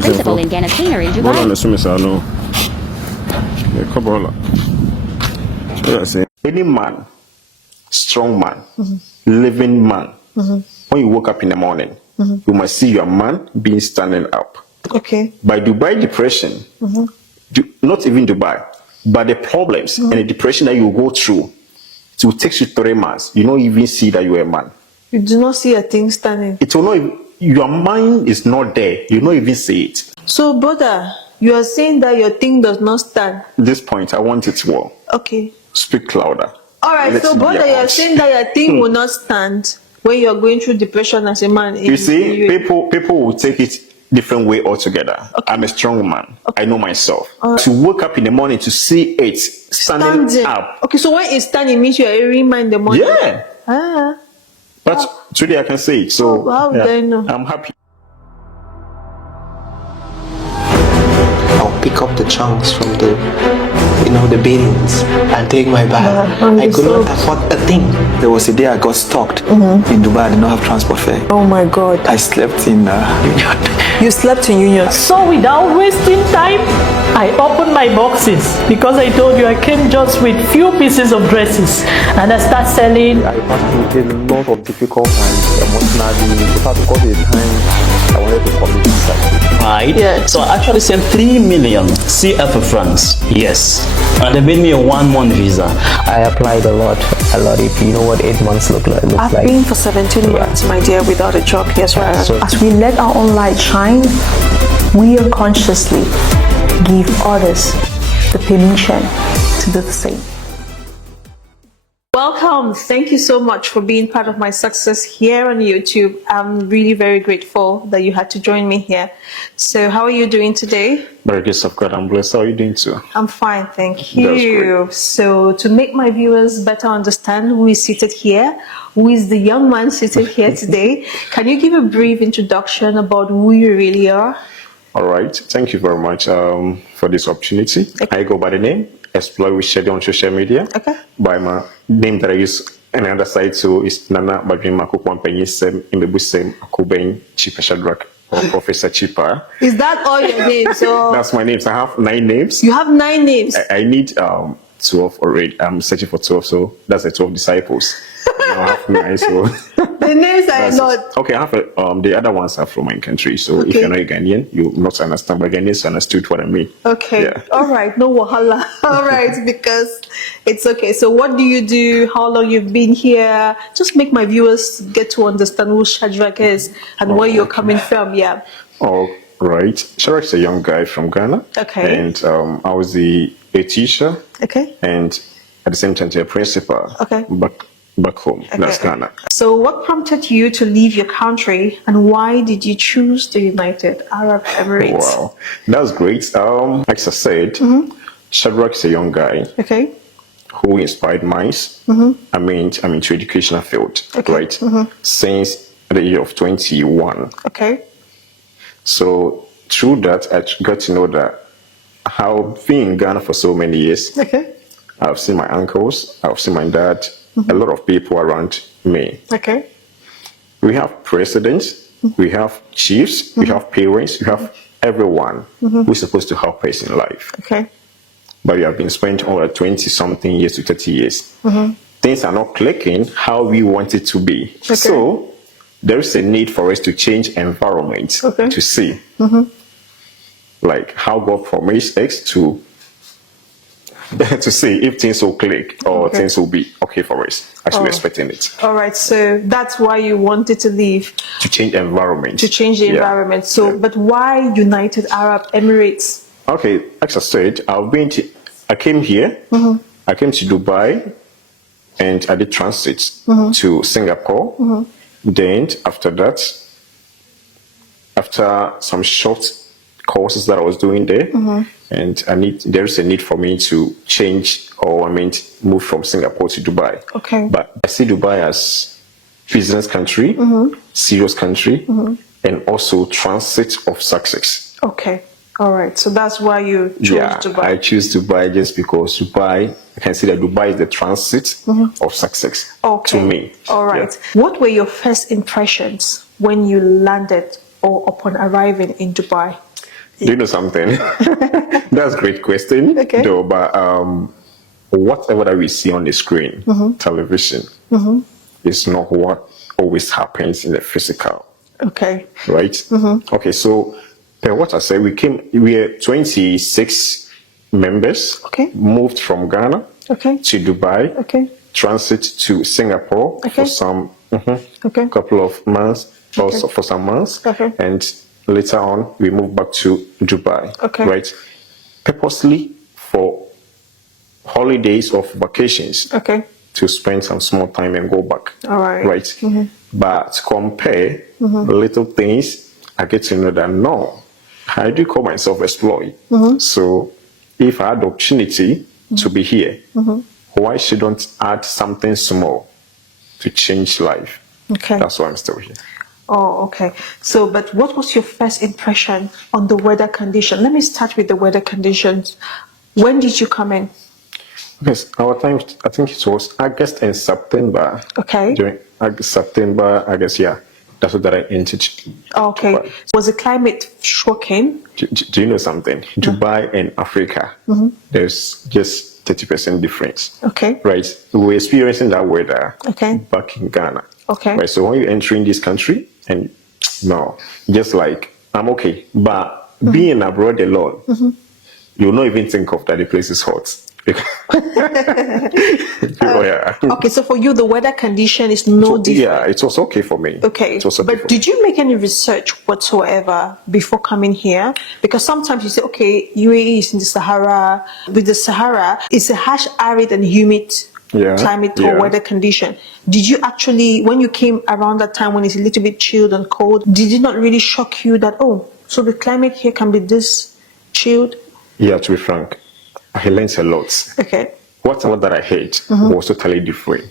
Principal in Ghana's Canary, Well, Dubai. I'm assuming so. No. Yeah, Kabbalah. Yes. Any man, strong man, living man. When you wake up in the morning, you must see your man being standing up. Okay. By Dubai depression, not even Dubai, but the problems and the depression that you go through, it will take you 3 months. You don't even see that you're a man. You do not see a thing standing. It will not even, your mind is not there. You don't even see it. So, brother, you are saying that your thing does not stand. At this point, I want it well. Okay. Speak louder. All right. Let's So, not be brother, you are harsh. saying that your thing will not stand when you are going through depression as a man. You see, people will take it different way altogether. Okay. I'm a strong man. Okay. I know myself. To wake up in the morning to see it standing up. Okay, so when it's standing means you are every man in the morning. Yeah. Ah. But today I can say it. So how yeah, do I know? I'm happy. I'll pick up the chunks from the beans and take my bag. I could not afford a thing. There was a day I got stuck in Dubai. I did not have transport fare. Oh my God. I slept in Union. You slept in Union. So without wasting time, I opened my boxes because I told you I came just with few pieces of dresses and I start selling. I passed through a lot of difficult times emotionally. In fact, because of the time I wanted to commit suicide. Right? Yeah. So I actually sent 3 million CFA francs. Yes. And they made me a 1-month visa. I applied a lot. If you know what 8 months look like. I've been for 17 months, my dear, without a job. Yes, right. So As we let our own light shine, we unconsciously give others the permission to do the same. Welcome. Thank you so much for being part of my success here on YouTube. I'm really very grateful that you had to join me here. So how are you doing today? By the grace of God, I'm blessed. How are you doing too? I'm fine, thank That's you. great. So to make my viewers better understand who is seated here, who is the young man seated here today, can you give a brief introduction about who you really are? All right. Thank you very much for this opportunity. Okay. I go by the name Explore with Shady on social media. Okay. By my name that I use on the other side, so it's Nana Badwin Makukwampany Sem Imbebusem Akuben CHIPA SHADDRACK or Professor CHIPA. Is that all your names? So That's my names. I have 9 names. you have 9 names. I need 12 already. I'm searching for 12, so that's the 12 disciples. I have 9, so The names are not. okay. I have the other ones are from my country, so if Okay. you're not a Ghanaian, you will not understand. But Ghanaians understood what I mean. Okay. Yeah. All right. No wahala. All right. Because it's okay. So what do you do? How long you've been here? Just make my viewers get to understand who Shadrack is and where you're coming from. Yeah. All right. Shadrack's a young guy from Ghana. Okay. And I was a teacher Okay. and at the same time a principal. Okay. Back home. That's Okay. Ghana. So what prompted you to leave your country and why did you choose the United Arab Emirates? Wow. That's great. Like I said, Shadrack is a young guy Okay. who inspired minds. I'm into educational field, Okay. right? Since the year of 21. Okay. So through that, I got to know that how being in Ghana for so many years, Okay. I've seen my uncles, I've seen my dad, a lot of people around me. Okay. We have presidents, we have chiefs, we have parents, we have everyone who's supposed to help us in life. Okay. But we have been spent over 20-something years to 30 years. Things are not clicking how we want it to be. Okay. So there is a need for us to change environment Okay. to see like how God promised us to see if things will click or Okay. things will be okay for us as we're expecting it. All right. So that's why you wanted to leave, To change environment. to change the Yeah. environment. So, Yeah. but why United Arab Emirates? Okay, as I said, I came here, I came to Dubai, and I did transit to Singapore. Then after that, after some short courses that I was doing there, and there is a need for me to change or move from Singapore to Dubai. Okay. But I see Dubai as business country, serious country, and also transit of success. Okay. All right. So that's why you chose Yeah, Dubai. I choose Dubai just because Dubai, I can see that Dubai is the transit of success Okay. to me. All right. What were your first impressions when you landed or upon arriving in Dubai? Do you know something? That's a great question. Okay. Though, but whatever that we see on the screen, television, is not what always happens in the physical. Okay. Right? Okay, so per what I said, we are 26 members, Okay. moved from Ghana Okay. to Dubai, Okay. transit to Singapore Okay. for some Okay. couple of months, also Okay. for some months, Okay. and later on we moved back to Dubai. Okay. Right? Purposely for holidays of vacations Okay. to spend some small time and go back. All right. Right. But to compare little things, I get to know that no, I do call myself exploit. So if I had the opportunity to be here, why shouldn't add something small to change life? Okay. That's why I'm still here. Oh, okay. So, but what was your first impression on the weather condition? Let me start with the weather conditions. When did you come in? Yes, our time, I think it was August and September. Okay. During August, September, I guess, yeah. That's what I entered. Okay. Dubai. Was the climate shocking? Do you know something? Dubai and Africa, there's just 30% difference. Okay. Right? We're experiencing that weather Okay. back in Ghana. Okay. Right? So when you enter in this country, and no, just like, I'm okay. But being abroad alone, you'll not even think of that the place is hot. Oh, yeah. Okay, so for you, the weather condition is no different. Yeah, it was okay for me. Okay, It was okay but did you make any research whatsoever before coming here? Because sometimes you say, okay, UAE is in the Sahara. With the Sahara, it's a harsh, arid, and humid climate or weather condition. Did you actually, when you came around that time when it's a little bit chilled and cold, did it not really shock you that, oh, so the climate here can be this chilled? Yeah, to be frank, I learned a lot. Okay. Whatever that I heard was totally different.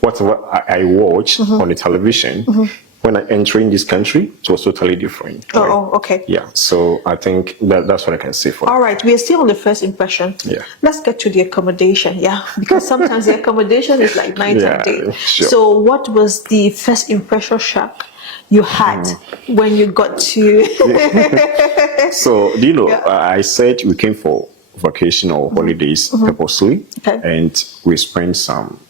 Whatever I watched on the television, when I entered in this country, it was totally different. Right? Oh, okay. Yeah, so I think that's what I can say for All right, we are still on the first impression. Yeah. Let's get to the accommodation, yeah, because sometimes the accommodation is like night and day. Sure. So what was the first impression shock you had when you got to... So, do you know, I said we came for vacation or holidays purposely, and we spent some,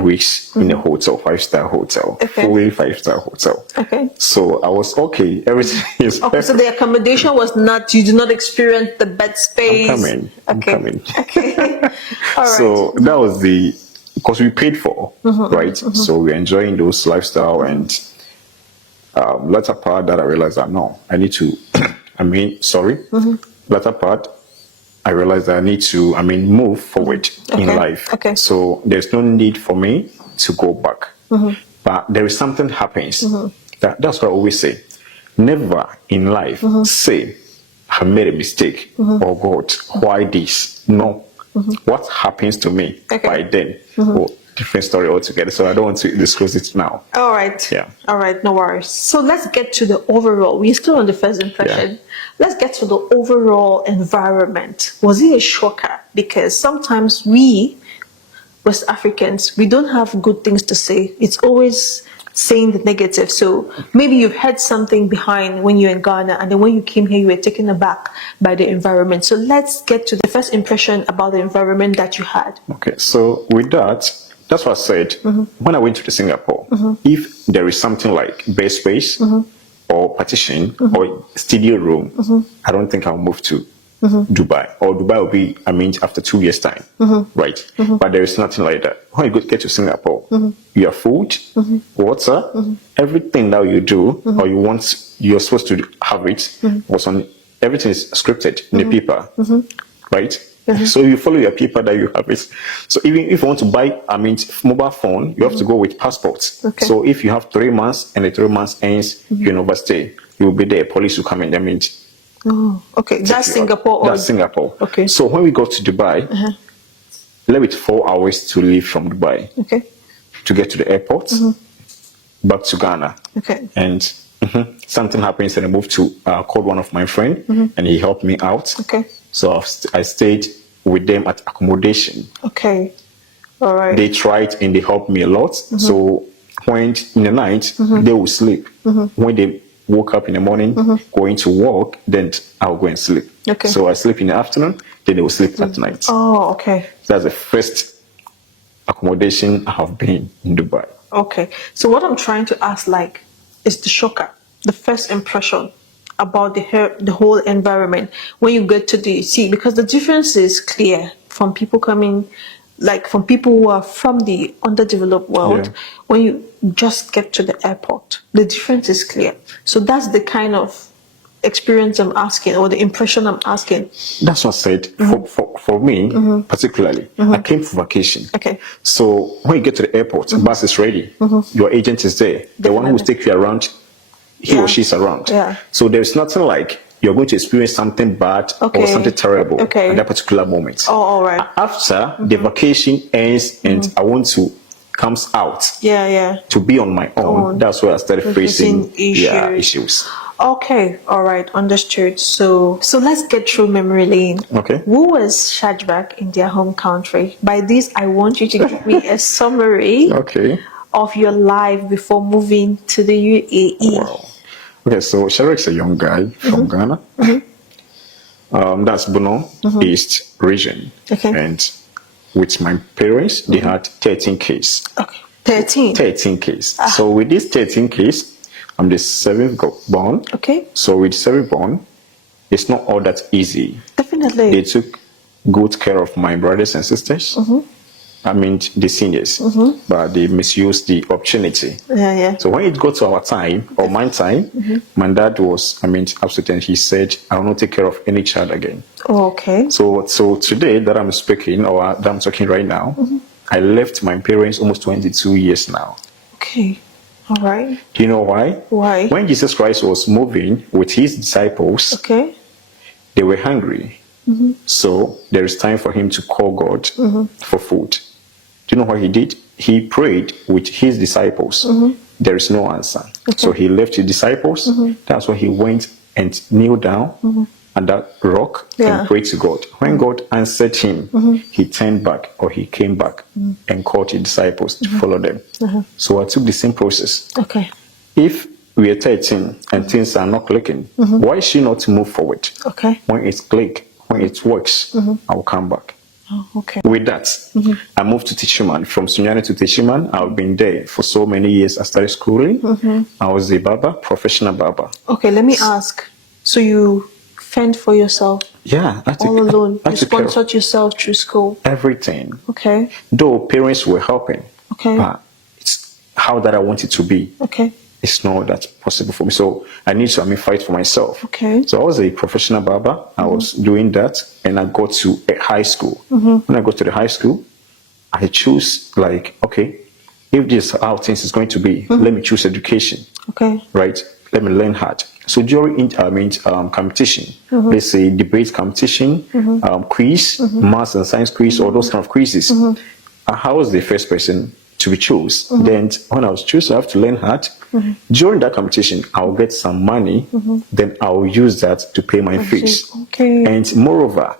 weeks in a hotel, 5-star hotel, fully 5-star hotel. Okay. So I was okay. Everything is Okay, so the accommodation was not, you did not experience the bed space. I'm coming. Okay. All right. So that was because we paid for, right? So we're enjoying those lifestyle, and latter part that I realized that no, I need to, latter part, I realized that I need to, move forward in life. Okay. So there's no need for me to go back. But there is something happens. That's what I always say. Never in life say, I made a mistake, or God, why this? No. What happens to me by then? Oh, different story altogether. So I don't want to disclose it now. All right. Yeah. All right, no worries. So let's get to the overall. We're still on the first impression. Yeah. Let's get to the overall environment. Was it a shocker? Because sometimes we, West Africans, we don't have good things to say. It's always saying the negative. So maybe you've heard something behind when you're in Ghana, and then when you came here, you were taken aback by the environment. So let's get to the first impression about the environment that you had. Okay, so with that, that's what I said. When I went to Singapore, if there is something like bed space or partition or studio room, I don't think I'll move to Dubai. Or Dubai will be, after 2 years' time, right? But there is nothing like that. When you get to Singapore, your food, water, everything that you do or you're supposed to have it was on. Everything is scripted in the paper, right? So you follow your paper that you have it. So even if you want to buy, mobile phone, you have to go with passports. Okay. So if you have 3 months and the 3 months ends, you overstay, you will be there. Police will come in. Oh, okay. That's Singapore. That's Singapore. Okay. So when we go to Dubai, left with 4 hours to leave from Dubai. Okay. To get to the airport, back to Ghana. Okay. And something happens, and I moved to called one of my friends, and he helped me out. Okay. So I stayed with them at accommodation. Okay. All right. They tried and they helped me a lot. So when in the night they will sleep. When they woke up in the morning, going to work, then I'll go and sleep. Okay. So I sleep in the afternoon, then they will sleep at night. Oh, okay. That's the first accommodation I have been in Dubai. Okay. So what I'm trying to ask, like, is the shocker, the first impression about the whole environment when you get to the sea, because the difference is clear from people coming, like from people who are from the underdeveloped world. Yeah. When you just get to the airport, the difference is clear. So that's the kind of experience I'm asking, or the impression I'm asking. That's what I said. For me, particularly, I came for vacation. Okay. So when you get to the airport, bus is ready. Your agent is there. The one who will take you around, he or she's around. Yeah. So there's nothing like you're going to experience something bad or something terrible at that particular moment. Oh, all right. After the vacation ends and I want to comes out to be on my own, that's where I started facing issues. Okay, all right, understood. So let's get through memory lane. Okay. Who was Shadrach in their home country? By this, I want you to give me a summary of your life before moving to the UAE. Wow. Okay, so Shadrach's a young guy from Ghana. That's Bono East region. Okay. And with my parents, they had 13 kids. Okay. 13? 13 kids. So with these 13 kids, I'm the 7th born. Okay. So with 7th born, it's not all that easy. Definitely. They took good care of my brothers and sisters. I mean, the seniors. But they misused the opportunity. Yeah. So when it got to our time, or my time, my dad was, upset, and he said, I will not take care of any child again. Oh, okay. So today that I'm speaking, or that I'm talking right now, I left my parents almost 22 years now. Okay. All right. Do you know why? Why? When Jesus Christ was moving with his disciples, they were hungry. So there is time for him to call God for food. Do you know what he did? He prayed with his disciples. There is no answer. So he left his disciples. That's why he went and kneeled down at that rock and prayed to God. When God answered him, he turned back, or he came back and called his disciples to follow them. So I took the same process. Okay. If we are 13 and things are not clicking, why should not move forward? Okay. When it's click, when it works, I will come back. Oh, okay. With that, I moved to Techiman. From Sunyani to Techiman, I've been there for so many years. I started schooling. I was a barber, professional barber. Okay, let me ask. So you fend for yourself? Yeah. All alone? You sponsored yourself through school? Everything. Okay. Though parents were helping. Okay. But it's how that I want it to be. Okay. It's not that possible for me. So I need to, fight for myself. Okay. So I was a professional barber. I was doing that, and I got to a high school. When I got to the high school, I choose okay, if this is how things is going to be, let me choose education. Okay. Right? Let me learn hard. So during competition, let's say debate competition, quiz, maths and science quiz, or those kind of quizzes, I was the first person to be chosen. Then when I was chosen, I have to learn hard. During that competition, I'll get some money. Then I'll use that to pay my fees. Okay. And moreover,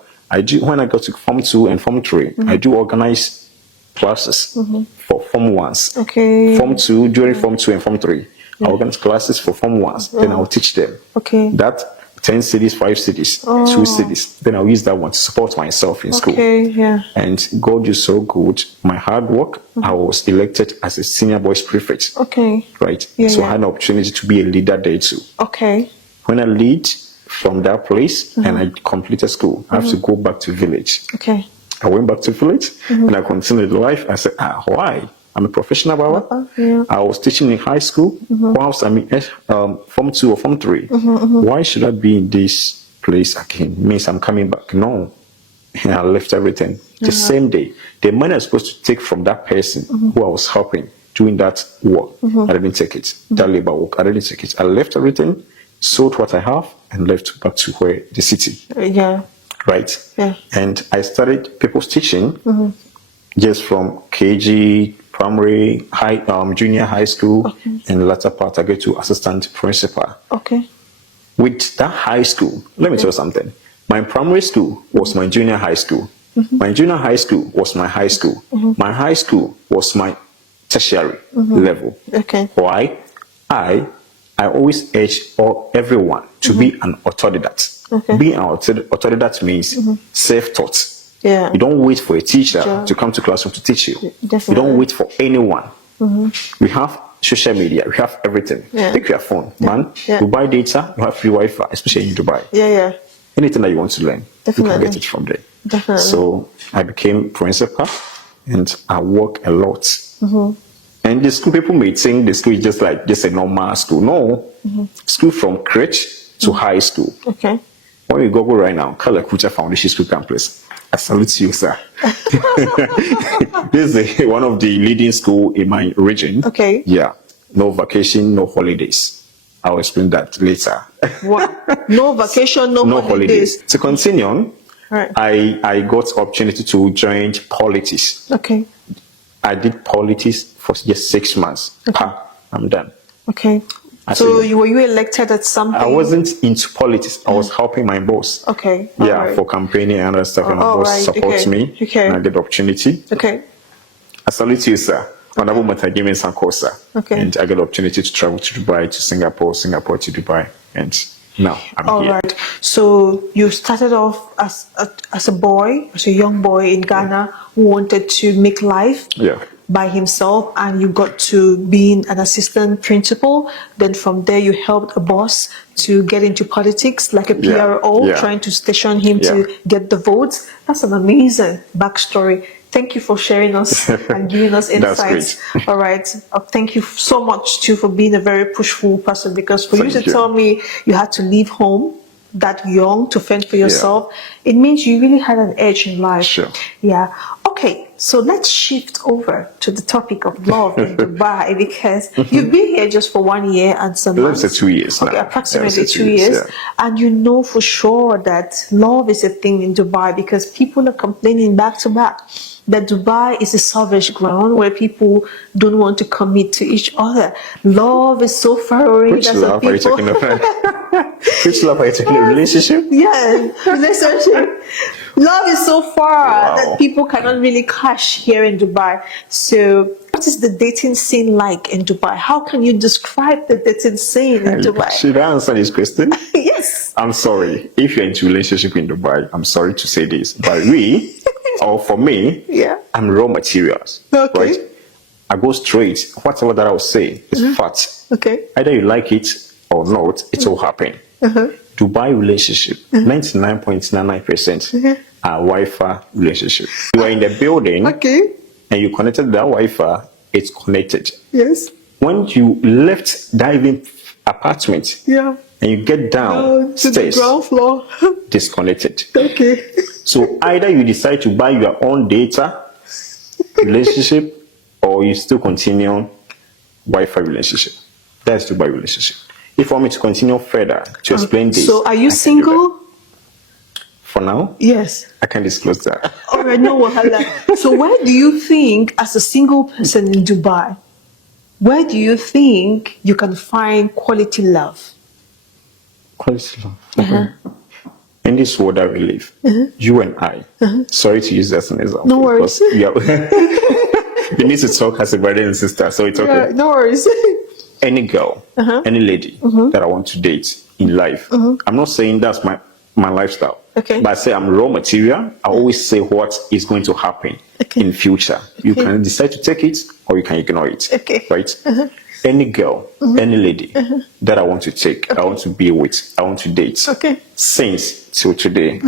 when I got to Form 2 and Form 3, I do organize classes for Form 1s. Okay. Form 2, during Form 2 and Form 3, I organize classes for Form 1s. Then I'll teach them. Okay. That 10 cities, 5 cities, 2 cities. Then I'll use that one to support myself in school. Okay, yeah. And God is so good. My hard work, I was elected as a senior boys prefect. Okay. Right? Yeah, so I had an opportunity to be a leader there too. Okay. When I lead from that place and I completed school, I have to go back to village. Okay. I went back to village and I continued life. I said, why? I'm a professional barber. Yeah. I was teaching in high school. Whilst I'm in Form 2 or Form 3. Why should I be in this place again? Means I'm coming back. No. And I left everything. The same day. The money I was supposed to take from that person who I was helping doing that work, I didn't take it. That labor work, I didn't take it. I left everything, sold what I have, and left back to the city. Yeah. Right? Yeah. And I started people's teaching just from KG, primary, junior high school, and the latter part I get to assistant principal. Okay. With that high school, let me tell you something. My primary school was my junior high school. My junior high school was my high school. My high school was my tertiary level. Okay. Why? I I always urge everyone to be an autodidact. Okay. Being an autodidact means self-taught. Yeah. You don't wait for a teacher Sure. to come to classroom to teach you. Definitely. You don't wait for anyone. We have social media. We have everything. Yeah. Pick your phone, man. Yeah. You buy data. You have free Wi-Fi, especially in Dubai. Yeah. Anything that you want to learn, you Definitely. can get it from there. Definitely. So I became principal, and I work a lot. And the school, people may think the school is just a normal school. No, school from crèche to high school. Okay. When you Google right now, Kalakuta Foundation School Campus, I salute you, sir. This is one of the leading school in my region. Okay. Yeah. No vacation, no holidays. I'll explain that later. Wow. No vacation, no, No holidays. holidays. To continue on, Right. I got opportunity to join politics. Okay. I did politics for just 6 months. I'm done. Okay. I So see. were you elected at something? I wasn't into politics. I was helping my boss. Okay. Yeah, Alright. for campaigning and other stuff. And my Oh, boss right. supports Okay. me. Okay. And I get the opportunity. Okay. I salute you, sir. Honorable Matagimi Sankosa. Okay. And I get the opportunity to travel to Dubai, to Singapore to Dubai. And now I'm All here. right. So you started off as a boy, as a young boy in Ghana who wanted to make life Yeah. by himself, and you got to being an assistant principal. Then from there, you helped a boss to get into politics, like a Yeah. PRO, Yeah. trying to station him Yeah. to get the votes. That's an amazing backstory. Thank you for sharing us and giving us That's insights. All right. Thank you so much too for being a very pushful person, because for you Thank to you. tell me you had to leave home that young to fend for yourself, it means you really had an edge in life. Sure. Yeah. Okay, so let's shift over to the topic of love in Dubai, because you've been here just for 1 year and some Let's months. say 2 years Okay, now. approximately Yeah, 2 years. yeah. And you know for sure that love is a thing in Dubai, because people are complaining back to back that Dubai is a savage ground where people don't want to commit to each other. Love is so far away. Which that some love are you people- talking about? Which love are you talking about? Relationship? Yeah, relationship. Love is so far Wow. that people cannot really clash here in Dubai. So, what is the dating scene like in Dubai? How can you describe the dating scene in Dubai? Should I answer this question? Yes. I'm sorry. If you're into relationship in Dubai, I'm sorry to say this. But we, or for me, Yeah. I'm raw materials. Okay. Right? I go straight. Whatever that I will say is fact. Okay. Either you like it or not, it will happen. Dubai relationship, 99.99% are Wi-Fi relationship. You are in the building Okay. and you connected to that Wi-Fi, it's connected. Yes. When you left that even apartment Yeah. and you get down To the stairs, ground floor. disconnected. Okay. So either you decide to buy your own data relationship or you still continue Wi-Fi relationship. That's Dubai relationship. If you want me to continue further to explain this. So, are you I can do that. single? For now, Yes. I can disclose that. All right, no wahala. So, where do you think, as a single person in Dubai, where do you think you can find quality love? Quality love. In this world that we live, you and I, sorry to use that as an example. No worries. because you need to talk as a brother and sister, so it's okay. No worries. Any girl, any lady that I want to date in life, I'm not saying that's my lifestyle. Okay. But I say I'm raw material. I always say what is going to happen in future. You can decide to take it or you can ignore it. Okay. Right? Any girl, any lady that I want to take, I want to be with, I want to date. Okay. Since till today,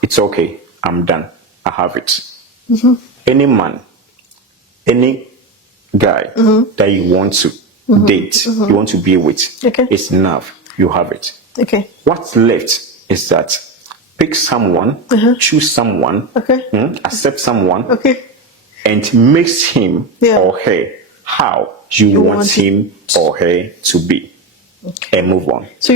it's okay. I'm done. I have it. Any man, any guy that you want to date, you want to be with, Okay. it's enough. You have it. Okay. What's left is that pick someone, choose someone, Okay. accept someone, Okay. and mix him Yeah. or her how you want want him or her to be, and move on. So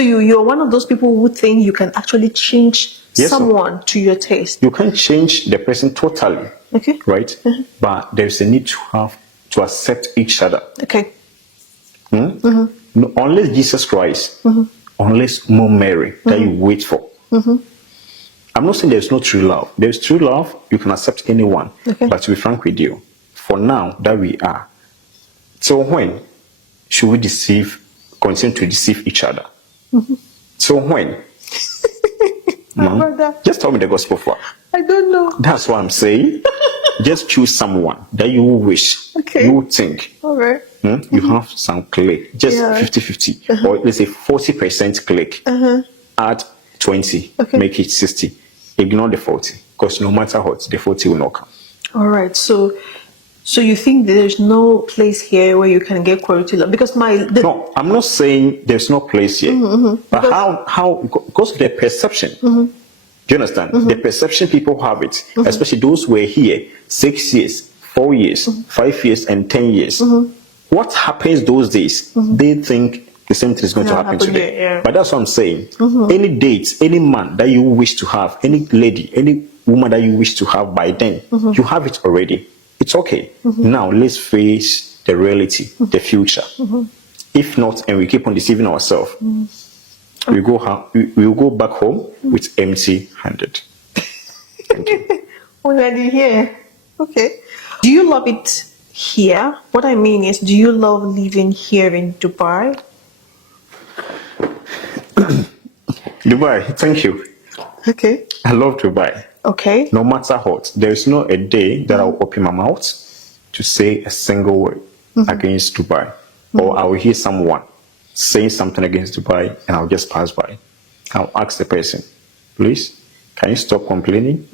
you're one of those people who think you can actually change Yes, sir. someone to your taste. You can't change the person totally, Okay. right? But there's a need to accept each other. Okay. No, unless Jesus Christ, unless more Mary that you wait for. I'm not saying there's no true love. There's true love. You can accept anyone. Okay. But to be frank with you, for now that we are, so when should we deceive continue to deceive each other. So when? Brother, Just tell me the gospel for. I don't know. That's what I'm saying. Just choose someone that you wish, Okay. you think. All right. You have some click, just Yeah. 50-50, or let's say 40% click. Add 20, Okay. make it 60. Ignore the 40, because no matter what, the 40 will not come. All right. So you think there's no place here where you can get quality love? Because No, I'm not saying there's no place here, but how because the perception. Do you understand? The perception people have it, especially those who were here 6 years, 4 years, 5 years, and 10 years. What happens those days? They think the same thing is going to happen today. Yeah. But that's what I'm saying. Any date, any man that you wish to have, any lady, any woman that you wish to have by then, you have it already. It's okay. Now let's face the reality, the future. If not, and we keep on deceiving ourselves, we will go back home with empty-handed. Thank you. already here. Okay. Do you love it here? What I mean is, do you love living here in Dubai? Dubai, thank you. Okay. I love Dubai. Okay. No matter what, there is not a day that I'll open my mouth to say a single word against Dubai. Or I will hear someone saying something against Dubai and I'll just pass by. I'll ask the person, please, can you stop complaining?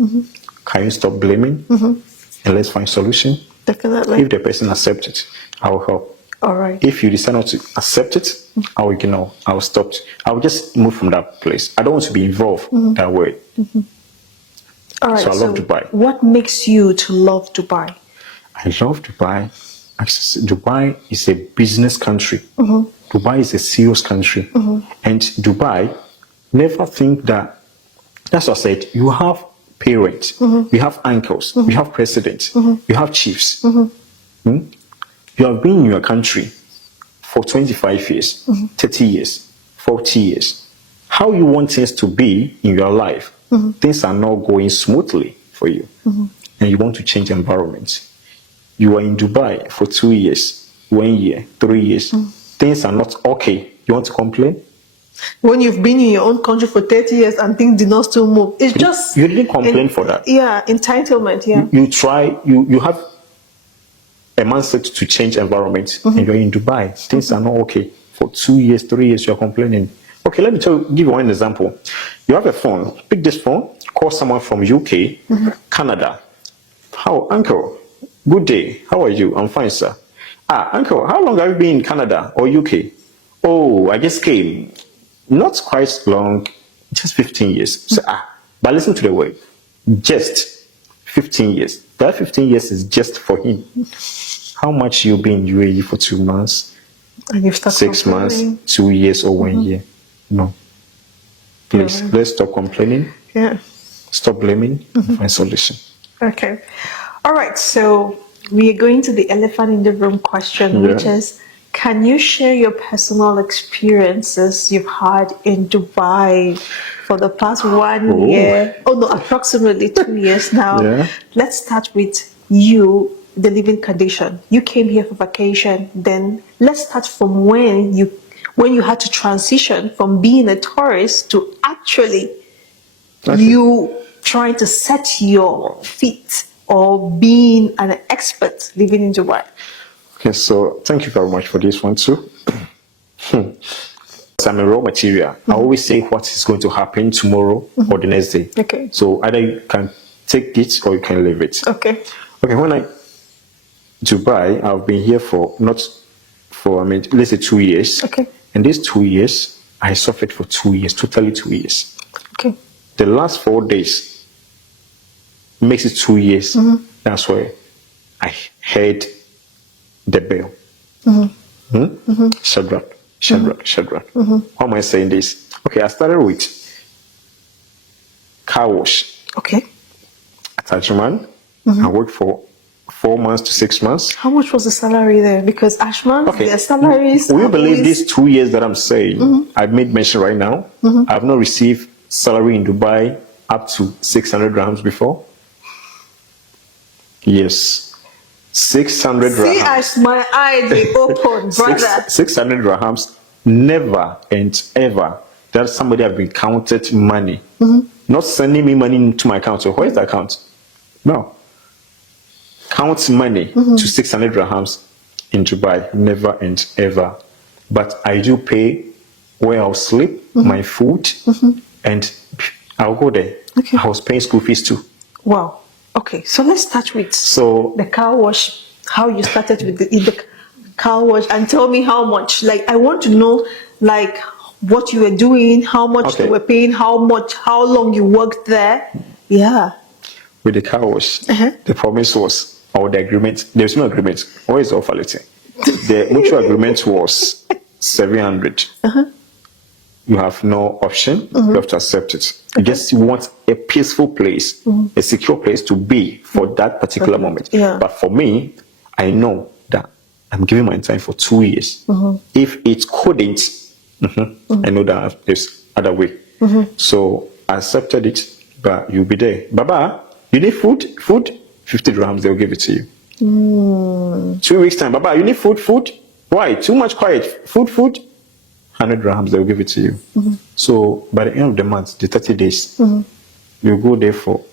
Can you stop blaming? And let's find solution. Definitely. If the person accepts it, I will help. All right. If you decide not to accept it, I will ignore. I will stop. I will just move from that place. I don't want to be involved that way. All right. So I love Dubai. What makes you to love Dubai? I love Dubai. Dubai is a business country. Dubai is a serious country. And Dubai, never think that, that's what I said, you have parents, you have uncles, you have presidents, you have chiefs. You have been in your country for 25 years, 30 years, 40 years. How you want things to be in your life, things are not going smoothly for you. And you want to change environment. You are in Dubai for 2 years, 1 year, 3 years. Things are not okay. You want to complain? When you've been in your own country for 30 years and things did not still move, it's just... You didn't complain for that. Yeah, entitlement, yeah. You try, you have a mindset to change environment, and you're in Dubai. Things are not okay. For 2 years, 3 years, you're complaining. Okay, let me give you one example. You have a phone. Pick this phone, call someone from UK, Canada. How, uncle? Good day. How are you? I'm fine, sir. Uncle, how long have you been in Canada or UK? Oh, I just came. Not quite long, just 15 years. So, but listen to the word. Just 15 years. That 15 years is just for him. How much you been in UAE for 2 months, And you've started 6 months, 2 years, or 1 year? No. Please, let's stop complaining. Yeah. Stop blaming. And find solution. Okay. All right. So we are going to the elephant in the room question, which is, can you share your personal experiences you've had in Dubai for the past 1 year? Oh no, approximately 2 years now. Yeah. Let's start with you, the living condition. You came here for vacation. Then let's start from when you had to transition from being a tourist to actually you trying to set your feet or being an expert living in Dubai. Okay, so thank you very much for this one too. I'm a raw material. I always say what is going to happen tomorrow or the next day. Okay. So either you can take it or you can leave it. Okay. Okay, Dubai, I've been here let's say 2 years. Okay. And these 2 years, I suffered for 2 years, totally 2 years. Okay. The last 4 days makes it 2 years. That's why I heard the bell. Shadrach. Why am I saying this? Okay, I started with car wash. Okay. Attachment. I worked for 4 months to 6 months. How much was the salary there? Because Ashman, their salaries. Will you believe these 2 years that I'm saying? I've made mention right now. I've not received salary in Dubai up to 600 dirhams before. Yes. 600 dirhams. See as my eyes they open, brother. 600 dirhams never and ever that somebody have been counted money, not sending me money into my account. So where is the account? No. Count money to 600 dirhams in Dubai, never and ever. But I do pay where I'll sleep, my food, and I'll go there. Okay. I was paying school fees too. Wow. Okay, so let's start with the car wash. How you started with the car wash, and tell me how much. Like, I want to know, like, what you were doing, how much you were paying, how long you worked there. Yeah. With the car wash, the promise was, or the agreement. There's no agreement. Where is the offer letter? The mutual agreement was 700. You have no option. You have to accept it. You just want a peaceful place, a secure place to be for that particular moment. Yeah. But for me, I know that I'm giving my time for 2 years. If it couldn't, I know that there's other way. So I accepted it, but you'll be there. Baba, you need food? Food? 50 dirhams, they'll give it to you. 2 weeks time, Baba, you need food? Food? Why? Too much quiet. Food? 100 dirhams, they'll give it to you. So by the end of the month, the 30 days, you go there for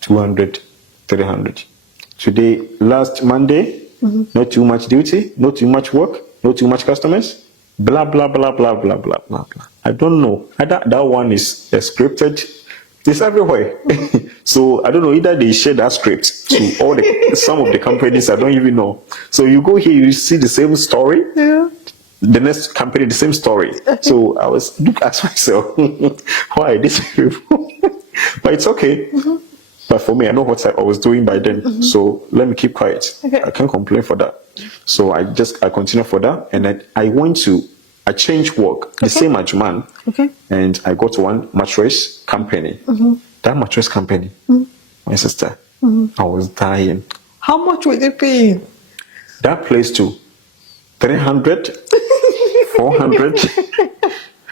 200, 300. Today, last Monday, not too much duty, not too much work, not too much customers, blah, blah, blah, blah, blah, blah, blah, blah. I don't know. That one is scripted. It's everywhere. So I don't know, either they share that script to all some of the companies, I don't even know. So you go here, you see the same story. Yeah. The next company, the same story. So I was asking myself, why these people? But it's okay. But for me, I know what I was doing by then. So let me keep quiet. Okay. I can't complain for that. So I continue for that. And then I changed work, the same Ajuman. Okay. And I got one mattress company. That mattress company, my sister, I was dying. How much were they paying? That place too, 300, 400.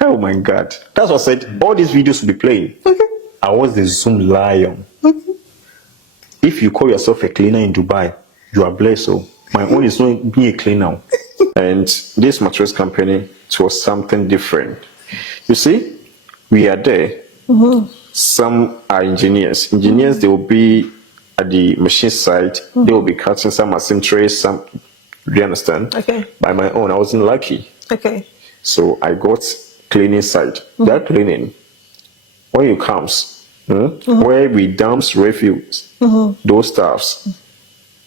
Oh my God. That's what I said. All these videos will be playing. I was the Zoom lion. If you call yourself a cleaner in Dubai, you are blessed. So my own is not being a cleaner. And this mattress company, it was something different. You see, we are there. Some are engineers. Engineers, they will be at the machine side. They will be cutting some assembly trays. Some, do you understand? Okay. By my own, I wasn't lucky. Okay. So I got cleaning side. That cleaning, when it comes, where we dumps refuse, those stuffs,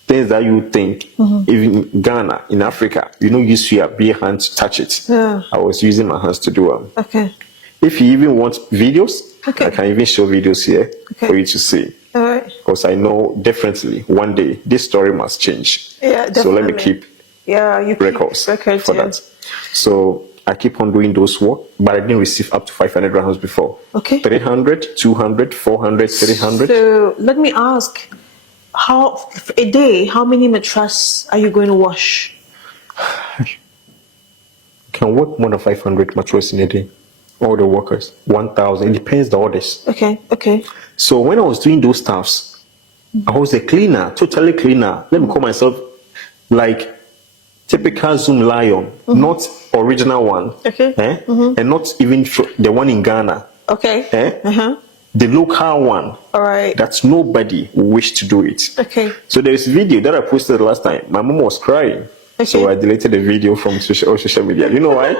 things that you think, even in Ghana, in Africa, you don't use your bare hands to touch it. Yeah. I was using my hands to do them. Okay. If you even want videos, Okay. I can even show videos here for you to see. All right. Because I know definitely one day this story must change. Yeah, definitely. So let me keep you records keep for that. So I keep on doing those work, but I didn't receive up to 500 dirhams before. Okay. 300, 200, 400, 300. So let me ask, how a day? How many mattresses are you going to wash? Can work more than 500 mattresses in a day. All the workers, 1,000. It depends the orders. Okay. Okay. So when I was doing those stuffs, I was a cleaner, totally cleaner. Let me call myself like typical Zoom lion, not original one. Okay. And not even the one in Ghana. Okay. The local one. All right. That nobody will wish to do it. Okay. So there is a video that I posted last time. My mom was crying. Okay. So I deleted the video from social media. You know why?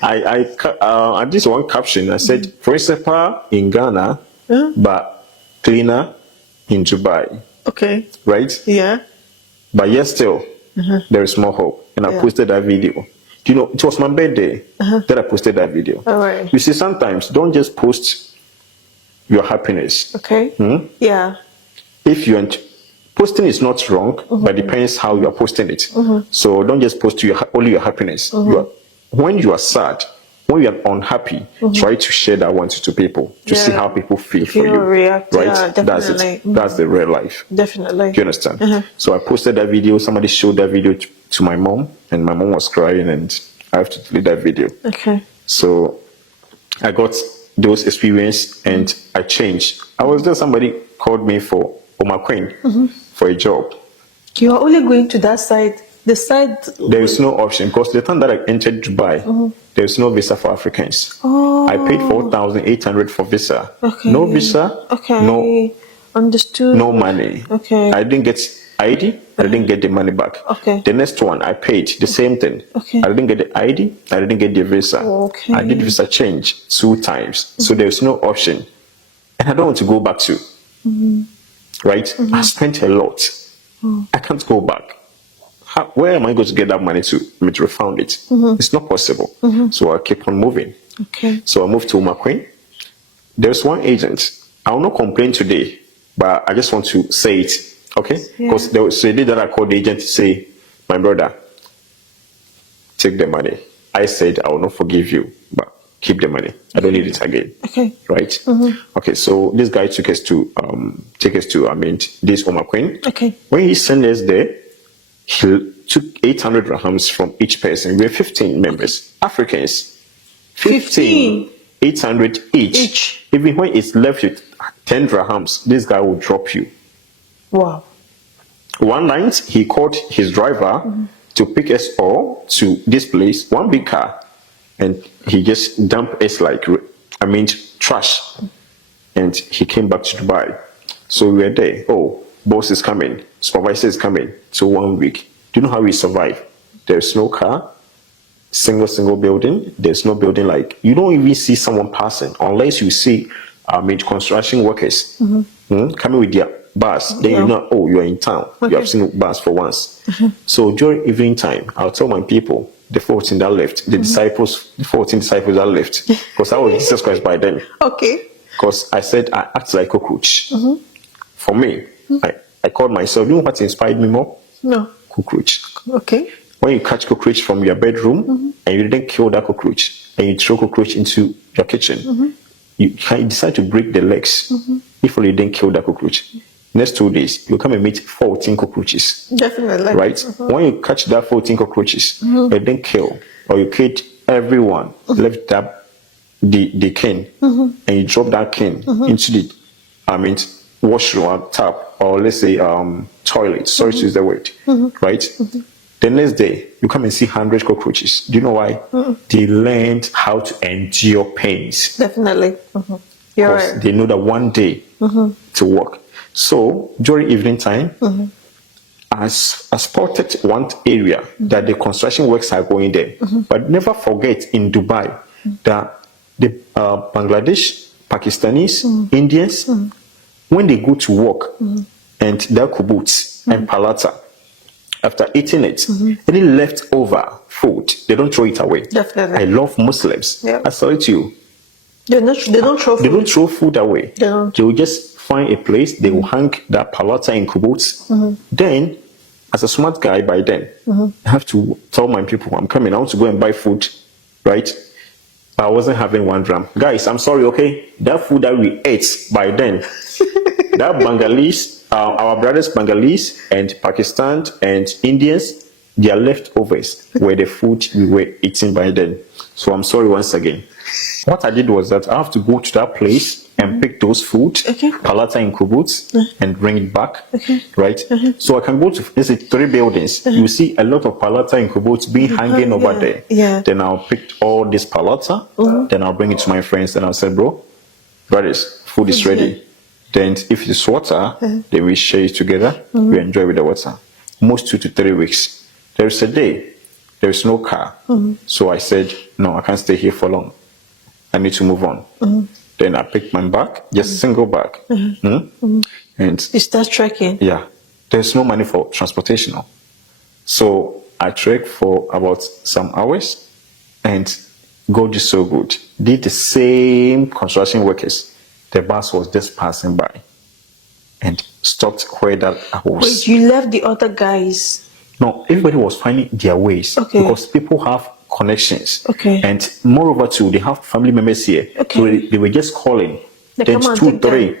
I did one caption. I said, principal in Ghana, but cleaner in Dubai. Okay. Right? Yeah. But yet still, there is more hope. And I posted that video. Do you know, it was my birthday that I posted that video. All right. You see, sometimes don't just post your happiness. Okay. Yeah. If you posting is not wrong, but depends how you are posting it. So don't just post only your happiness. When you are sad, when you are unhappy, try to share that one to people to see how people feel for you. React. Right? Yeah, That's it. That's the real life. Definitely. Do you understand? So I posted that video. Somebody showed that video to my mom, and my mom was crying, and I have to delete that video. Okay. So I got those experience, and I changed. I was there. Somebody called me for Oma Queen for a job. You are only going to that side They said there is no option because the time that I entered Dubai, there is no visa for Africans. I paid 4,800 for visa. Okay. No visa. Okay. No. Understood. No money. Okay. I didn't get ID. I didn't get the money back. Okay. The next one, I paid the same thing. Okay. I didn't get the ID. I didn't get the visa. Okay. I did visa change 2 times. So there's no option. And I don't want to go back to. Right? I spent a lot. I can't go back. Where am I going to get that money to refund it? It's not possible. So I keep on moving. Okay. So I moved to McQueen. There's one agent. I will not complain today, but I just want to say it, okay? Because there was a day that I called the agent to say, my brother, take the money. I said I will not forgive you, but keep the money. I don't need it again. Okay. Right? Okay, so this guy took us to this McQueen. Okay. When he sent us there, he took 800 dirhams from each person. We were 15 members, Africans. 15. 800 each. Even when it's left with 10 dirhams, this guy will drop you. Wow. One night, he called his driver to pick us all to this place, one big car, and he just dumped us like, trash. And he came back to Dubai. So we were there. Oh, boss is coming. Supervisor is coming. So 1 week. Do you know how we survived? There's no car. Single building. There's no building like you don't even see someone passing unless you see construction workers coming with their bus. Then you know, oh, you're in town. You have seen bus for once. So during evening time, I'll tell my people, the 14 that left, the 14 disciples that left, because I was Jesus Christ by then. Okay. Because I said I act like a cockroach. For me, I called myself. You know what inspired me more? No. Cockroach. Okay. When you catch cockroach from your bedroom and you didn't kill that cockroach and you throw cockroach into your kitchen, you decide to break the legs if you didn't kill that cockroach. Next 2 days, you come and meet 14 cockroaches. Definitely. Right? When you catch that 14 cockroaches, you didn't kill or you killed everyone, left that the cane, and you drop that cane into the washroom or tap, or let's say toilet. Sorry to use the word. Right? The next day, you come and see 100 cockroaches. Do you know why? They learned how to endure pains. Definitely. You're right. They know that one day to work. So during evening time, I spotted one area that the construction works are going there. But never forget in Dubai that the Bangladesh, Pakistanis, Indians, when they go to work and their kibbutz and palata, after eating it, any leftover food, they don't throw it away. Definitely. I love Muslims. Yeah. I salute you. They don't throw food. They don't throw food away. They don't. They will just find a place, they will hang that palata in kibbutz. Then, as a smart guy by then, I have to tell my people, I'm coming, I want to go and buy food, right? But I wasn't having 1 dram. Guys, I'm sorry, okay? That food that we ate by then, that Bengalis, our brothers Bengalis and Pakistan and Indians, their leftovers were the food we were eating by then. So I'm sorry once again. What I did was that I have to go to that place and pick those food, palata in kibbutz, and bring it back, right? So I can go to, let's say, 3 buildings. You see a lot of palata in kibbutz being hanging over there. Yeah. Then I'll pick all this palata, then I'll bring it to my friends, and I'll say, bro, brothers, food is ready. Then if it's water, then we share it together, we enjoy with the water. Most 2 to 3 weeks. There is a day, there is no car. So I said, no, I can't stay here for long. I need to move on. Then I picked my bag, just single bag. And you start trekking. Yeah, there's no money for transportation now. So I trekked for about some hours, and God is so good. Did the same construction workers. The bus was just passing by and stopped where that I was. Wait, you left the other guys? No, everybody was finding their ways because people have connections. And moreover too, they have family members here. So they were just calling. Then 2, 3,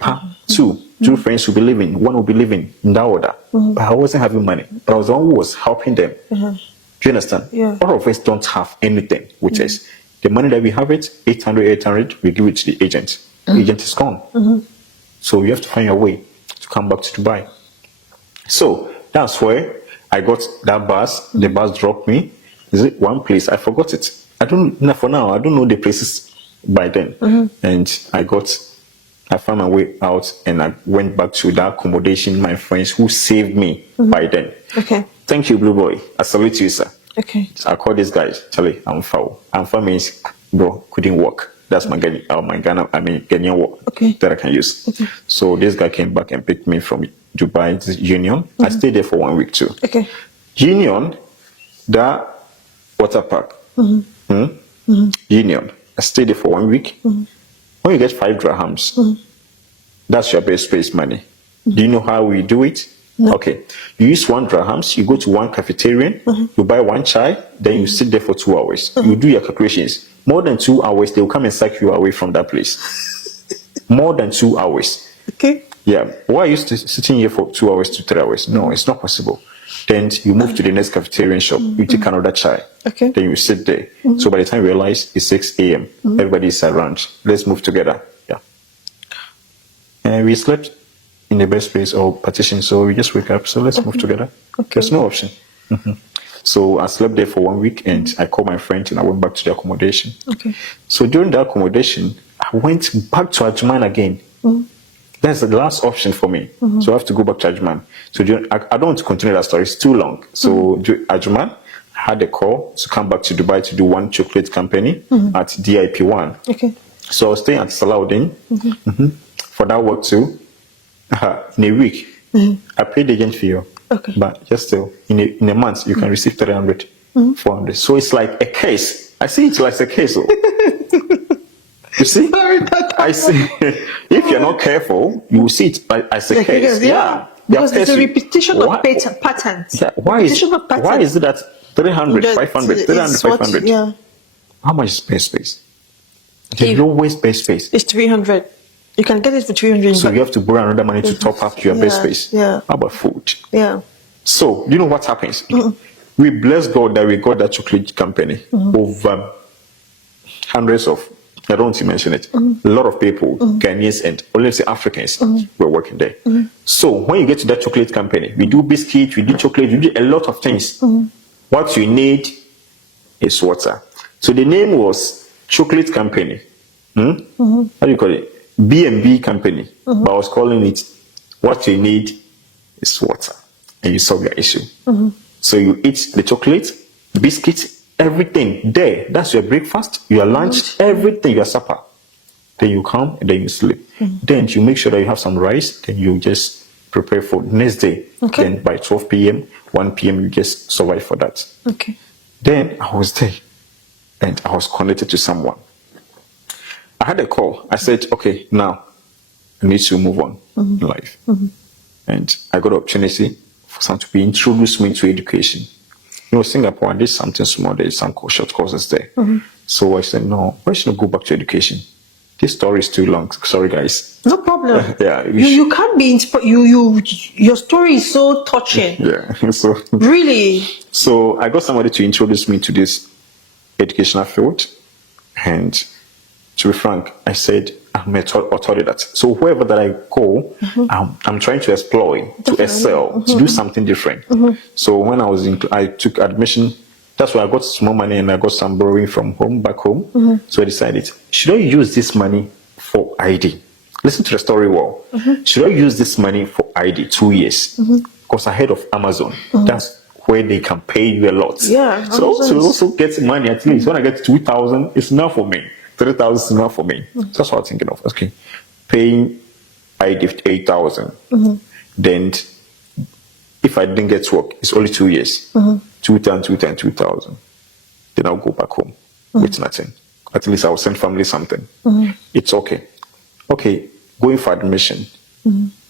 2 friends will be living, one will be living in that order. But I wasn't having money. But I was the one who was helping them. Do you understand? Yeah. All of us don't have anything with us. The money that we have, 800, we give it to the agent. The agent is gone. So you have to find your way to come back to Dubai. So that's where I got that bus. The bus dropped me. Is it one place? I forgot it. I don't know for now. I don't know the places by then. And I found my way out, and I went back to that accommodation. My friends who saved me by then. Okay. Thank you, Blue Boy. I salute you, sir. Okay. So I called this guy. Charlie, I'm foul. I'm foul means, bro, couldn't work. That's my Ghanaian work that I can use. Okay. So this guy came back and picked me from Dubai to Union. I stayed there for 1 week too. Okay. Union, that water park. Union, I stayed there for 1 week. When you get 5 dirhams, that's your base space money. Do you know how we do it? No. Okay. You use 1 dirhams, you go to one cafeteria, you buy 1 chai, then you sit there for 2 hours. You do your calculations. More than 2 hours, they will come and sack you away from that place. More than 2 hours. Okay. Yeah. Why are you sitting here for 2 hours to 3 hours? No, it's not possible. Then you move to the next cafeteria shop, you take another chai. Okay. Then you sit there. So by the time you realize it's 6 a.m., everybody is around. Let's move together. Yeah. And we slept in the best place or partition, so we just wake up. So let's move together. Okay. There's no option. So I slept there for 1 week, and I called my friend, and I went back to the accommodation. Okay. So during the accommodation, I went back to Ajman again. That's the last option for me. So I have to go back to Ajman. So I don't want to continue that story. It's too long. So Ajman, I had a call to come back to Dubai to do one chocolate company at DIP1. Okay. So I was staying at Salahuddin for that work too. In a week, I paid the agent fee. Okay. But just still, in a month, you can receive 300, 400. So it's like a case. I see it like a case. You see? I see. If you're not careful, you will see it as a case. Yeah. Because there's a repetition of patterns. Yeah. Why is it that 300, 500, 300, 500? Yeah. How much is base space? There's always base space. It's 300. You can get it for 300. So you have to borrow another money to top up your base space. Yeah. How about food? Yeah. So, you know what happens? We bless God that we got that chocolate company over hundreds of, I don't want to mention it, a lot of people, Ghanaians and, or let's say Africans, were working there. So when you get to that chocolate company, we do biscuits, we do chocolate, we do a lot of things. What you need is water. So the name was Chocolate Company. How do you call it? B&B Company. But I was calling it, what you need is water. And you solve your issue. So you eat the chocolate, biscuits, everything there. That's your breakfast, your lunch, everything, your supper. Then you come and then you sleep. Then you make sure that you have some rice. Then you just prepare for the next day. Okay. Then by 12 p.m., 1 p.m., you just survive for that. Okay. Then I was there and I was connected to someone. I had a call. I said, okay, now I need to move on in life. And I got an opportunity for someone to be introduced me to education. You know, Singapore, I did something small. There's some short courses there. So I said, no, why should I go back to education? This story is too long. Sorry, guys. No problem. Yeah, you can't be your story is so touching. Yeah. So really. So I got somebody to introduce me to this educational field, and to be frank, I said I'm a autodidact. So wherever that I go, I'm trying to explore, to excel, to do something different. So when I took admission, that's why I got small money and I got some borrowing from home, back home. So I decided, should I use this money for ID? Listen to the story well. Should I use this money for ID 2 years? Because I heard of Amazon. That's where they can pay you a lot. Yeah. So also get money at least. When I get 2,000, it's enough for me. 3,000 is enough for me. That's what I'm thinking of. Okay. Paying ID 8,000. Then if I didn't get to work, it's only 2 years. 2,000. Then I'll go back home with nothing. At least I'll send family something. It's okay. Okay, going for admission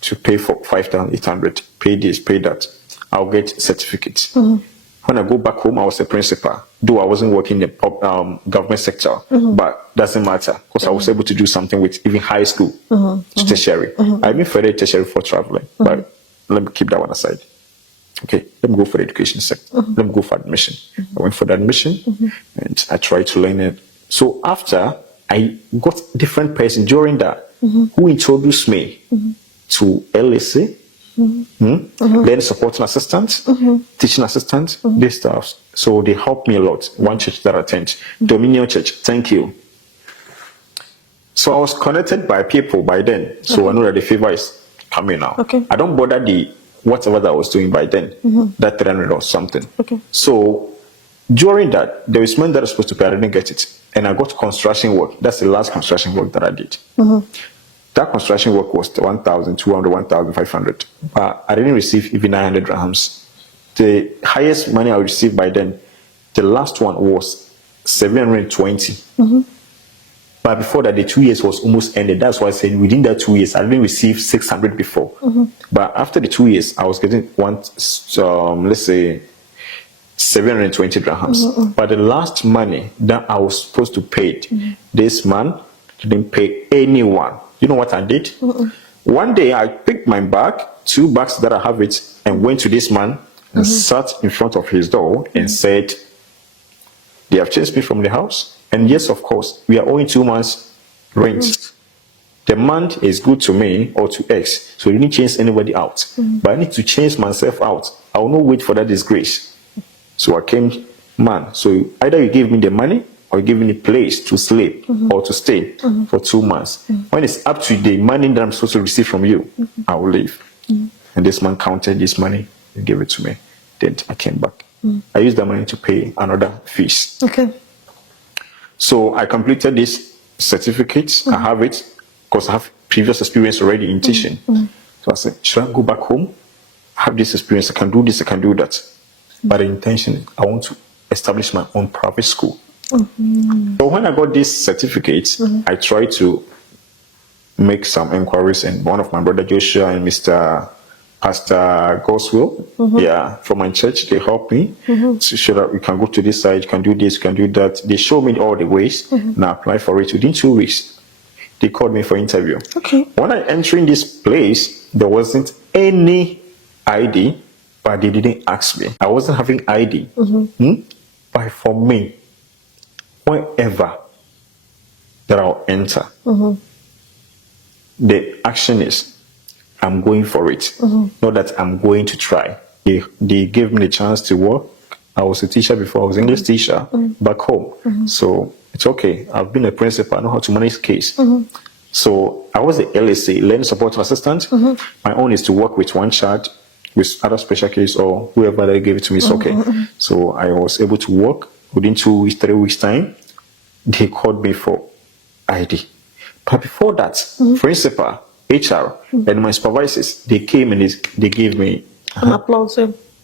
to pay for 5,800. Pay this, pay that. I'll get certificates. When I go back home, I was a principal. Though I wasn't working in the government sector, but doesn't matter because I was able to do something with even high school to tertiary. I even further tertiary for traveling, but let me keep that one aside. Okay, let me go for the education sector. Let me go for admission. I went for the admission and I tried to learn it. So after I got different person during that who introduced me to LSA, Then supporting assistant, teaching assistant, this stuff. So they helped me a lot. One church that I attend, Dominion Church, thank you. So I was connected by people by then. So I know that the favor is coming now. Okay. I don't bother the whatever that I was doing by then, that 300 or something. Okay. So during that, there was money that I was supposed to pay. I didn't get it. And I got construction work. That's the last construction work that I did. That construction work was 1,200, 1,500. But I didn't receive even 900 dirhams. The highest money I received by then, the last one was 720. But before that, the 2 years was almost ended. That's why I said within that 2 years, I didn't receive 600 before. But after the 2 years, I was getting let's say 720 dirhams. But the last money that I was supposed to pay, this man didn't pay anyone. You know what I did? One day I picked my bag, 2 bags that I have it, and went to this man and sat in front of his door and said, they have chased me from the house. And yes, of course, we are owing 2 months rent. The month is good to me or to X, so you need to change anybody out. But I need to change myself out. I will not wait for that disgrace. So I came, man, so either you give me the money or you give me a place to sleep or to stay for 2 months. When it's up to the money that I'm supposed to receive from you, I will leave. And this man counted this money and gave it to me. Then I came back. I used that money to pay another fees. Okay. So I completed this certificate. I have it because I have previous experience already in teaching. So I said, should I go back home? I have this experience. I can do this. I can do that. But the intention is I want to establish my own private school. So when I got this certificate, I tried to make some inquiries, and one of my brother Joshua and Mr. Pastor Goswell, from my church, they helped me to show that we can go to this side, you can do this, you can do that. They showed me all the ways, and I applied for it. Within 2 weeks, they called me for interview. Okay. When I entered this place, there wasn't any ID, but they didn't ask me. I wasn't having ID. But for me, wherever that I'll enter, the action is I'm going for it. Not that I'm going to try. They gave me the chance to work. I was a teacher before. I was an English teacher back home. So it's okay. I've been a principal. I know how to manage case. So I was the LSA, Learning Support Assistant. My own is to work with one child with other special case or whoever they gave it to me. It's okay. So I was able to work within 2 weeks, 3 weeks time. They called me for ID. But before that, principal, HR, and my supervisors, they came and they gave me An applause.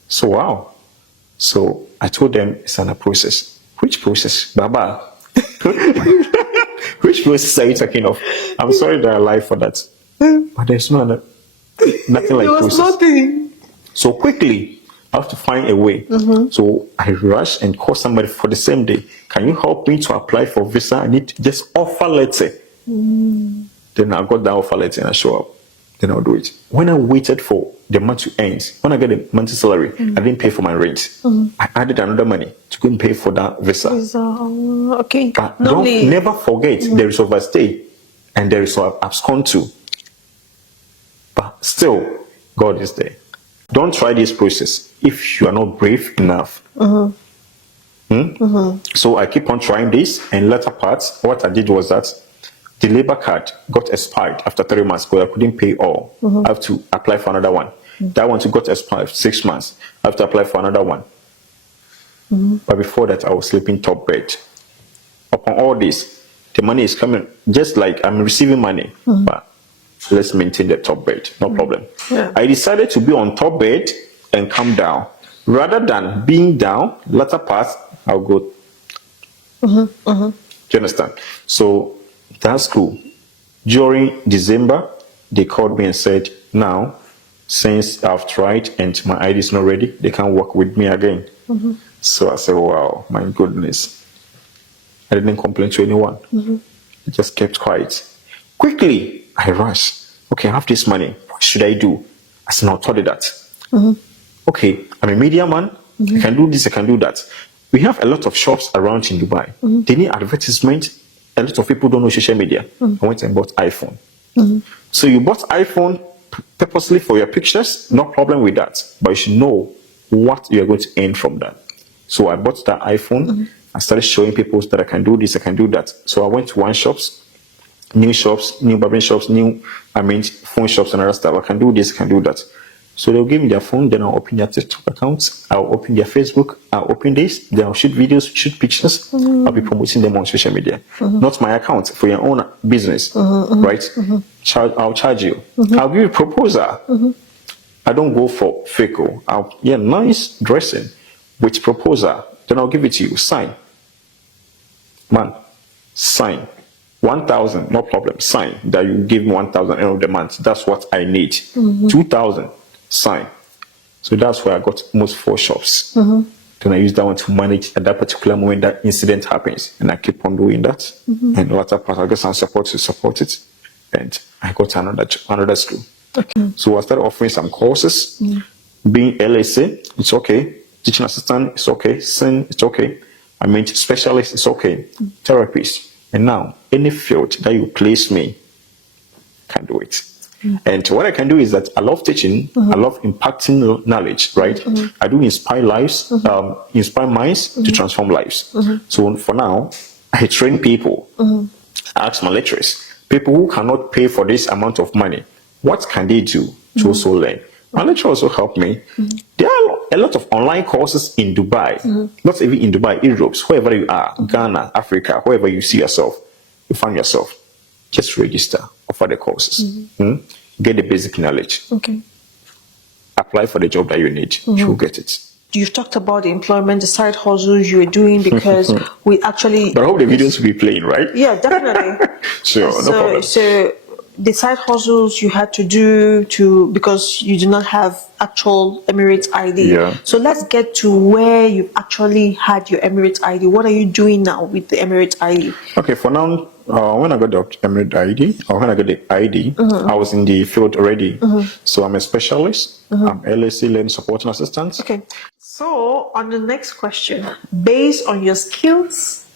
So wow. So I told them it's an process. Which process? Baba. Which process are you talking of? I'm sorry that I lied for that. But there's nothing like There was process. nothing. So quickly, I have to find a way. So I rush and call somebody for the same day. Can you help me to apply for visa? I need just offer letter. Then I got that offer letter and I show up. Then I'll do it. When I waited for the month to end, when I got the monthly salary, I didn't pay for my rent. I added another money to go and pay for that visa. Okay. But Normally, never forget, there is overstay and there is abscond too. But still, God is there. Don't try this process if you are not brave enough. So I keep on trying this, and later parts, what I did was that the labor card got expired after 3 months because I couldn't pay all. I have to apply for another one. That one too got expired 6 months. I have to apply for another one. But before that, I was sleeping top bed. Upon all this, the money is coming, just like I'm receiving money, but let's maintain the top bed, no problem. Yeah. I decided to be on top bed and come down. Rather than being down, latter parts, I'll go. Do you understand? So that's cool. During December, they called me and said, now, since I've tried and my ID is not ready, they can't work with me again. So I said, wow, my goodness. I didn't complain to anyone. I just kept quiet. Quickly, I rushed. Okay, I have this money. What should I do? I said, no, told you that. Okay, I'm a media man. I can do this, I can do that. We have a lot of shops around in Dubai. They need advertisement. A lot of people don't know social media. I went and bought iPhone. So you bought iPhone purposely for your pictures, no problem with that. But you should know what you are going to earn from that. So I bought that iPhone. I started showing people that I can do this, I can do that. So I went to new shops, new barbering shops, phone shops and other stuff. I can do this, I can do that. So they'll give me their phone, then I'll open their TikTok accounts, I'll open their Facebook, I'll open this, then I'll shoot videos, shoot pictures, I'll be promoting them on social media. Not my account, for your own business, right? I'll charge you. I'll give you a proposal. I don't go for fake. Nice dressing with proposal. Then I'll give it to you. Sign. Man, sign. 1,000, no problem. Sign that you give me 1,000 end of the month. That's what I need. 2,000, sign. So that's why I got almost 4 shops. Then I use that one to manage at that particular moment that incident happens. And I keep on doing that. And the latter part, I got some support to support it. And I got another school. Okay. So I started offering some courses. Being LSA, it's okay. Teaching assistant, it's okay. SIN, it's okay. Specialist, it's okay. Therapist. And now, any field that you place me, can do it. And what I can do is that I love teaching, I love impacting knowledge, right? I do inspire lives, inspire minds to transform lives. So for now, I train people. I ask my lecturers, people who cannot pay for this amount of money, what can they do to also learn? My lecturer also helped me. There are a lot of online courses in Dubai, not even in Dubai, Europe, wherever you are, Ghana, Africa, wherever you see yourself, you find yourself, just register, offer the courses, get the basic knowledge, apply for the job that you need, you will get it. You've talked about the employment, the side hustles you were doing because we actually... But I hope the videos will be playing, right? Yeah, definitely. Sure, no problem. So the side hustles you had to do because you do not have actual Emirates ID. Yeah. So let's get to where you actually had your Emirates ID. What are you doing now with the Emirates ID? Okay, for now, when I got the Emirates ID, or when I got the ID, I was in the field already. So I'm a specialist. I'm LSC Learning Supporting Assistant. Okay. So on the next question, based on your skills,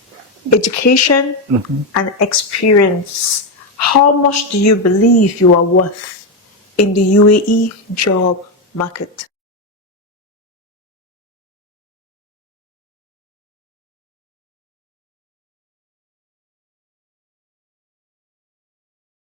education, and experience, how much do you believe you are worth in the UAE job market?